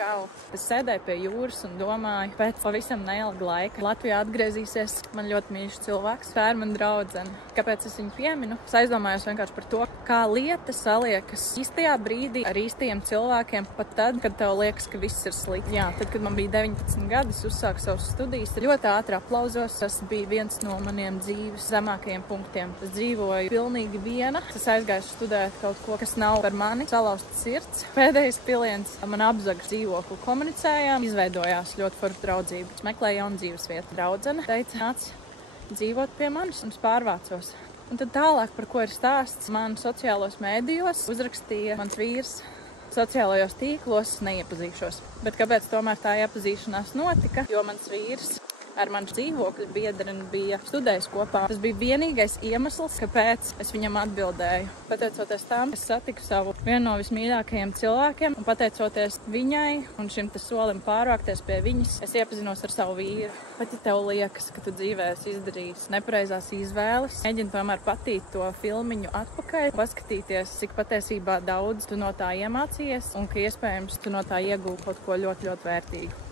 čau. Es sēdēju pie jūras un domāju, pēc pavisam neilga laika Latvijā atgriezīsies man ļoti mīļš cilvēks, tā ir man draudzene. Kāpēc es viņu pieminu? Es aizdomājos vienkārši par to, kā lietas saliekas īstajā brīdī ar īstajiem cilvēkiem, pat tad, kad tev liekas, ka viss ir slikti. Jā, tad, kad man bija 19 gadi, es uzsāku savas studijas, ļoti ātri aplauzos. Tas bija viens no maniem dzīves zemākajiem punktiem. Es dzīvoju pilnīgi viena. Es aizgāju studēt kaut ko, kas nav par mani, salauzta sirds. Pēdējais piliens man apzaga dzīvokli, komunicējām, izveidojās ļoti forša draudzība. Es meklēju jaunu dzīves vietu. Draudzene teica, nāc dzīvot pie manis, un es pārvācos. Un tad tālāk, par ko ir stāsts, man sociālos mēdījos uzrakstīja mans vīrs. Sociālajos tīklos neiepazīšos. Bet kāpēc tomēr tā iepazīšanās notika? Jo mans vīrs ar manu dzīvokļu biedri bija studējis kopā. Tas bija vienīgais iemesls, kāpēc es viņam atbildēju. Pateicoties tam, es satiku savu vienu no vismīļākajiem cilvēkiem, un pateicoties viņai un šim solim pārvākties pie viņas, es iepazinos ar savu vīru. Pat ja tev liekas, ka tu dzīvē esi izdarījis nepareizās izvēles, mēģini tomēr patīt to filmiņu atpakaļ, paskatīties, cik patiesībā daudz tu no tā iemācījies un ka iespējams tu no tā iegūti kaut ko ļoti, ļoti vērtīgu.